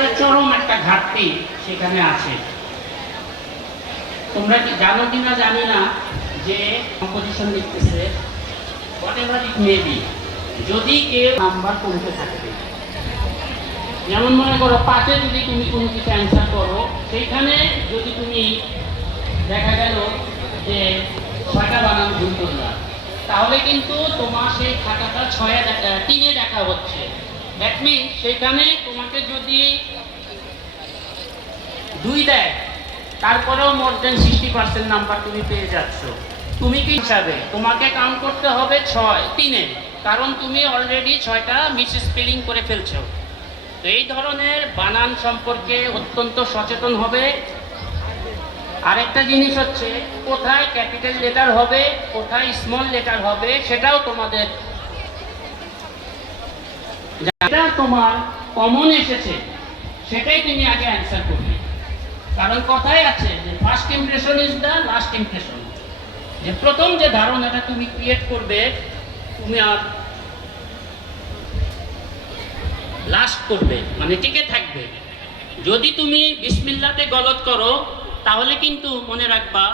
একটা চরম একটা ঘাটতি সেখানে আছে। তোমরা কি জানো কিনা জানি না যে কম্পোজিশন লিখতেছে হোয়াটএভার ইট মে বি, যদি কেউ নাম্বার কমতে থাকবে, যেমন মনে করো 5-এ যদি তুমি কোনো কিছু অ্যান্সার করো, সেইখানে যদি তুমি দেখা গেল যে 6টা বানান ভুল করলাম, তাহলে কিন্তু তোমার সেই খাতাটা 3-এ দেখা হচ্ছে। দ্যাট মিনস সেখানে তোমাকে যদি 2 দেয়, তারপরেও মোর দেন 60% নাম্বার তুমি পেয়ে যাচ্ছ। তুমি কি হিসাবে তোমাকে কাউন্ট করতে হবে 3-এ, কারণ তুমি অলরেডি 6টা মিস স্পেলিং করে ফেলছো। তো এই ধরনের বানান সম্পর্কে অত্যন্ত সচেতন হবে। আরেকটা জিনিস হচ্ছে কোথায় ক্যাপিটাল লেটার হবে, কোথায় স্মল লেটার হবে, সেটাও তোমাদের যেটা তোমার কমন এসেছে সেটাই তুমি আগে অ্যান্সার করবে। কারণ কথাই আছে যে first impression is the last impression, যে প্রথম যে ধারণাটা তুমি ক্রিয়েট করবে তুমি আর লাস্ট করবে, মানে টিকে থাকবে। যদি তুমি বিসমিল্লাতে গলত করো তাহলে কিন্তু মনে রাখবা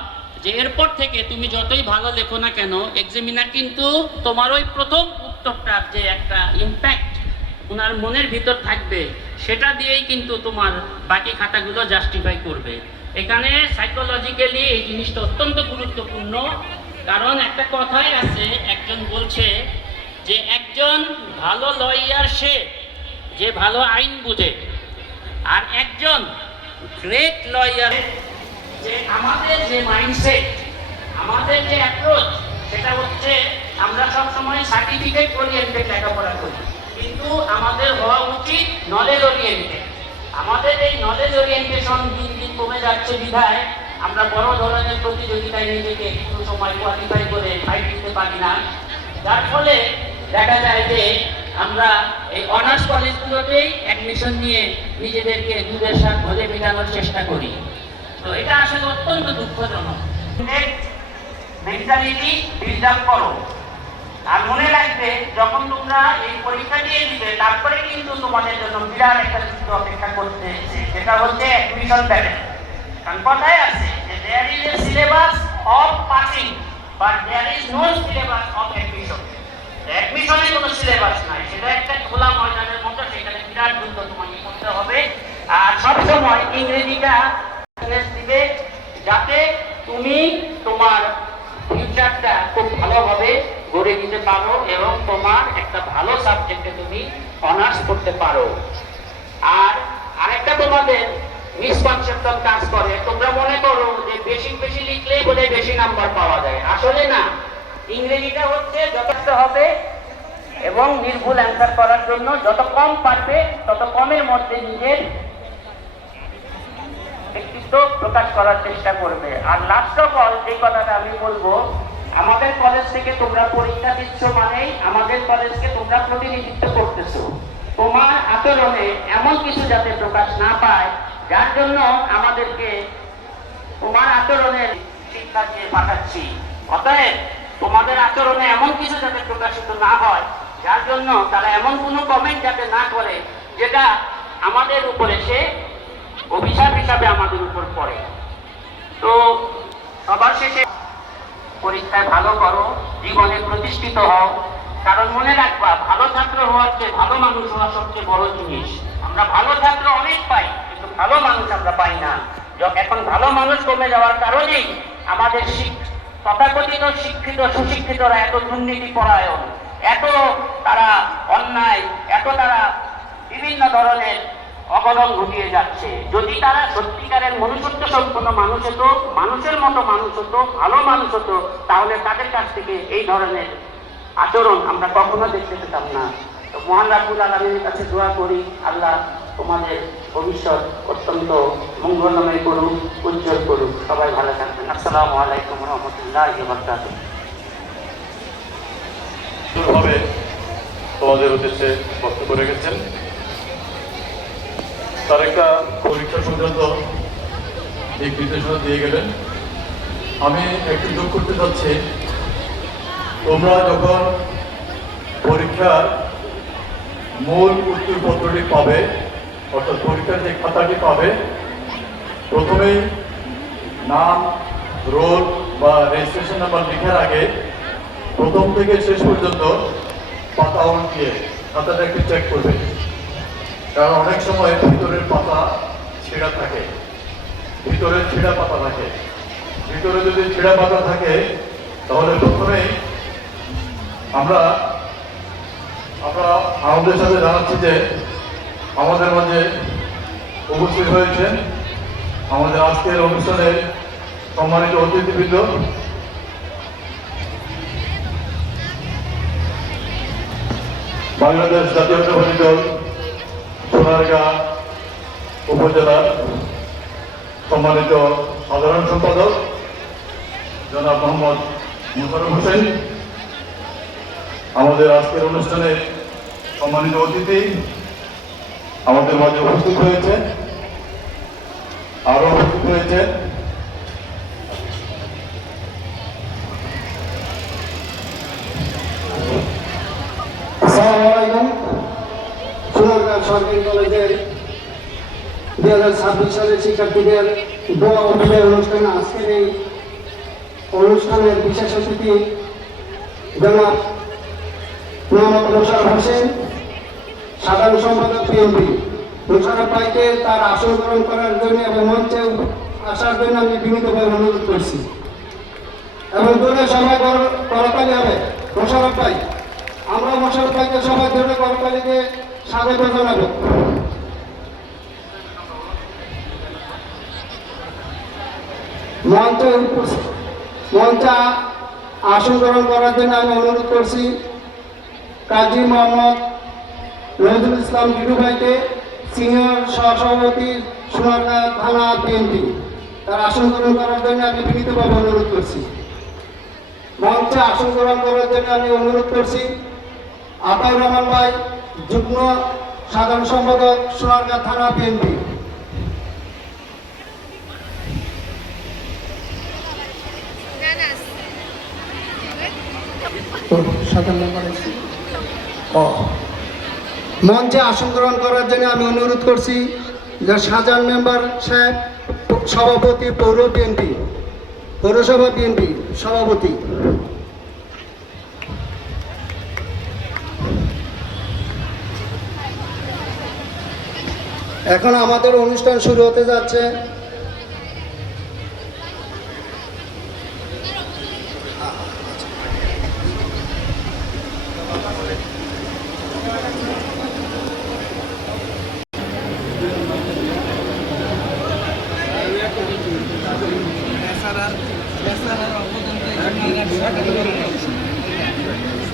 যে এরপর থেকে তুমি যতই ভালো লেখো না কেন, এক্সামিনার কিন্তু তোমার ওই প্রথম উত্তরটার যে একটা ইম্প্যাক্ট ওনার মনের ভিতর থাকবে, সেটা দিয়েই কিন্তু তোমার বাকি খাতাগুলো জাস্টিফাই করবে। এখানে সাইকোলজিক্যালি এই জিনিসটা অত্যন্ত গুরুত্বপূর্ণ। কারণ একটা কথাই আছে, একজন বলছে যে একজন ভালো লয়ার সে যে ভালো আইন বুঝে, আর একজন গ্রেট লয়ার যে আমাদের যে মাইন্ডসেট, আমাদের যে অ্যাপ্রোচ, সেটা হচ্ছে আমরা সবসময় সার্টিফিকেট ওরিয়েন্টেড লেখাপড়া করি, কিন্তু আমাদের হওয়া উচিত নলেজ ওরিয়েন্টেড। আমাদের এই নলেজ ওরিয়েন্টেশন দিন দিন কমে যাচ্ছে বিধায় আমরা বড় ধরনের প্রতিযোগিতায় নিজেকে একটু সময় কোয়ালিফাই করে ফাইট দিতে পারি না। যার ফলে দেখা যায় যে আমরা এই অনার্স কলেজগুলোতেই অ্যাডমিশন নিয়ে নিজেদেরকে দুধের স্বাদ ভোজে মেটানোর চেষ্টা করি। তো এটা আসলে অত্যন্ত দুঃখজনক। মেন্টালিটি বিল্ড আপ করো, আর মনে রাখবে যখন তোমরা এই পরীক্ষা দিয়ে দিবে তারপরে কিন্তু তোমাদের জন্য বিরাট একটা যুদ্ধ অপেক্ষা করতে, সেটা হচ্ছে অ্যাডমিশন ব্যাটেল। কারণ কথাই আছে যে there is a syllabus of passing but there is no syllabus of admission. অ্যাডমিশনে কোনো সিলেবাস নাই, সেটা একটা খোলা ময়দানের মতো, সেখানে বিরাট যুদ্ধ তোমাকে করতে হবে। আর সবসময় ইংরেজিটা দিবে যাতে তুমি তোমার ফিউচারটা খুব ভালোভাবে গড়ে নিতে পারো এবং তোমার একটা ভালো সাবজেক্টে তুমি অনার্স করতে পারো। আর আরেকটা তোমাদের মিসকনসেপশন কাজ করে, তোমরা মনে করো যে বেশি বেশি লিখলেই বোধহয় বেশি নাম্বার পাওয়া যায়। আসলে না, ইংরেজিটা হচ্ছে যথেষ্ট হবে এবং নির্ভুল অ্যান্সার করার জন্য যত কম পারবে তত কমের মধ্যে নিজের ব্যক্তিত্ব প্রকাশ করার চেষ্টা করবে। আর লাস্ট অফ অল যে কথাটা আমি বলবো, আমাদের কলেজ থেকে তোমরা পরীক্ষা দিচ্ছ মানেই আমাদের কলেজকে তোমরা প্রতিনিধিত্ব করতেছো। তোমার আচরণে এমন কিছু যাতে প্রকাশ না পায় যার জন্য আমাদেরকে তোমার আচরণের শিক্ষা দিয়ে পাঠাচ্ছি। অতএব তোমাদের আচরণে এমন কিছু যাতে প্রকাশিত না হয় যার জন্য তারা এমন কোনো কমেন্ট যাতে না করে যেটা আমাদের উপরে সে অভিশাপ হিসাবে আমাদের উপর পড়ে। তো সবার শেষে পরীক্ষায় ভালো করো, জীবনে প্রতিষ্ঠিত হও। কারণ মনে রাখবা, ভালো ছাত্র হওয়ার চেয়ে ভালো মানুষ হওয়া সবচেয়ে বড় জিনিস। আমরা ভালো ছাত্র অনেক পাই, কিন্তু ভালো মানুষ আমরা পাই না। এখন ভালো মানুষ কমে যাওয়ার কারণেই আমাদের তথাকথিত শিক্ষিত সুশিক্ষিতরা এত দুর্নীতি পরায়ণ, এত তারা অন্যায়, এত তারা বিভিন্ন ধরনের অবদান ঘটিয়ে যাচ্ছে। যদি তারা সত্যিকারের মনুষ্যত্ব সম্পন্ন মানুষ হতো, মানুষের মতো মানুষ হতো, ভালো মানুষ হতো, তাহলে তাদের কাছ থেকে এই ধরনের আচরণ আমরা কখনো দেখতে পেতাম না। তো মহান রাব্বুল আলামিনের কাছে দোয়া করি, আল্লাহ তোমাদের ভবিষ্যৎ অত্যন্ত মঙ্গলময় করুক, উজ্জ্বল করুক। সবাই ভালো থাকবেন। আসসালামু আলাইকুম রহমতুল্লাহি ওয়া বারাকাতুহু। তোমাদের উদ্দেশ্যে বক্তব্য রেখেছেন, তার একটা পরীক্ষা সংক্রান্ত দিক নির্দেশনা দিয়ে গেলেন। আমি একটু যোগ করতে চাচ্ছি, তোমরা যখন পরীক্ষার মূল উত্তরপত্রটি পাবে অর্থাৎ পরীক্ষার যে খাতাটি পাবে প্রথমেই নাম, রোল বা রেজিস্ট্রেশন নাম্বার লেখার আগে প্রথম থেকে শেষ পর্যন্ত পাতা উল্টিয়ে খাতাটা একটু চেক করবে। কারণ অনেক সময় ভিতরের পাতা ছেঁড়া থাকে, ভিতরে ছেঁড়া পাতা থাকে। ভিতরে যদি ছেঁড়া পাতা থাকে তাহলে প্রথমেই আমরা আমাদের সাথে জানাচ্ছি যে আমাদের মাঝে উপস্থিত হয়েছেন আমাদের আজকের অনুষ্ঠানের সম্মানিত অতিথিবৃন্দ, বাংলাদেশ জাতীয়তাবাদী দল সোনারগাঁ উপজেলার সম্মানিত সাধারণ সম্পাদক জনাব মোহাম্মদ মোশাররফ হোসেন, আমাদের আজকের অনুষ্ঠানে সম্মানিত অতিথি আমাদের মাঝে উপস্থিত হয়েছে, আরো উপস্থিত হয়েছে আসসালামু আলাইকুম। সোনারগাঁ সরকারি কলেজের 2026 সালের শিক্ষার্থীদের দোয়া ও বিদায় অনুষ্ঠানে আজকের এই অনুষ্ঠানের বিশেষ অতিথি জনাব মোহাম্মদ মোশাররফ হোসেন, সাধারণ সম্পাদক বিএনপি। মোশাররফ ভাইকে তার আসন গ্রহণ করার জন্য এবং মঞ্চে আসার জন্য আমি বিনীতভাবে অনুরোধ করছি এবং দলের সবাই করতালি হবে। মোশাররফ ভাই, আমরা মোশাররফ ভাইকে সবাই ধরে করতালিকে স্বাগত জানাবো। মঞ্চে আসন গ্রহণ করার জন্য আমি অনুরোধ করছি কাজী মোহাম্মদ নজরুল ইসলাম বিডু ভাইকে, সিনিয়র সহসভাপতি সোনারগাঁ থানা বিএনপি। তার আসন গ্রহণ করার জন্য আমি বিনীতভাবে অনুরোধ করছি। মঞ্চে আসন গ্রহণ করার জন্য আমি অনুরোধ করছি আতাউর রহমান ভাই, যুগ্ম সাধারণ সম্পাদক সোনারগাঁ থানা বিএনপি। মঞ্চে আসন গ্রহণ করার জন্য আমি অনুরোধ করছি যে শাহজাহান মেম্বার সাহেব, সভাপতি পৌর বিএনপি, পৌরসভা বিএনপি সভাপতি। এখন আমাদের অনুষ্ঠান শুরু হতে যাচ্ছে।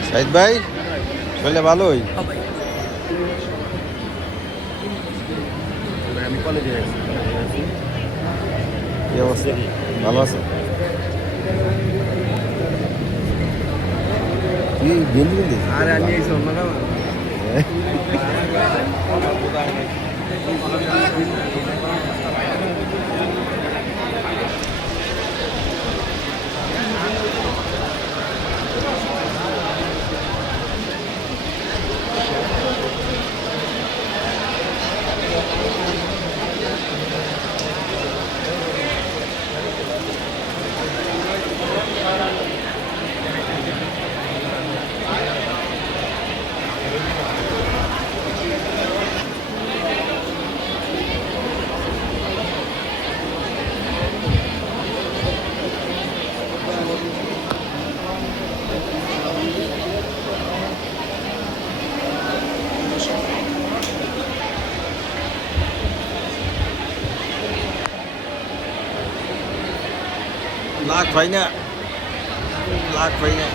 সাইদ ভাই বললে ভালোই। কি অবস্থা? ভালো আছে? কি গেলি গেলি? আরে আমি এই শোন না। লাখ ভাই না, লাখ ভাই না।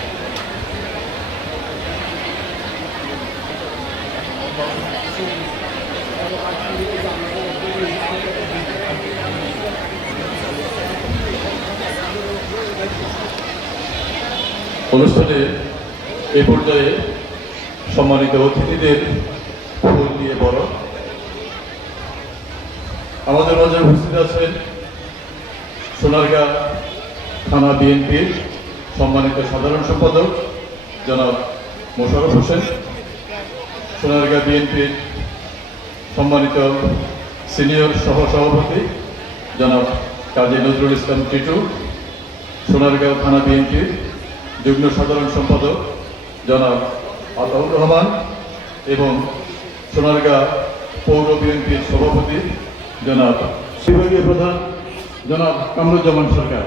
অনুষ্ঠানে এই পর্যায়ে সম্মানিত অতিথিদের ফুল দিয়ে বড় আমাদের মাঝে উপস্থিত আছেন সোনারগাঁ থানা বিএনপির সম্মানিত সাধারণ সম্পাদক জনাব মোশাররফ হোসেন, সোনারগাঁ বিএনপির সম্মানিত সিনিয়র সহসভাপতি জনাব কাজী নজরুল ইসলাম টিটু, সোনারগাঁও থানা বিএনপির যুগ্ম সাধারণ সম্পাদক জনাব আতাউর রহমান এবং সোনারগাঁ পৌর বিএনপির সভাপতি জনাব বিভাগীয় প্রধান জনাব কামরুজ্জামান সরকার।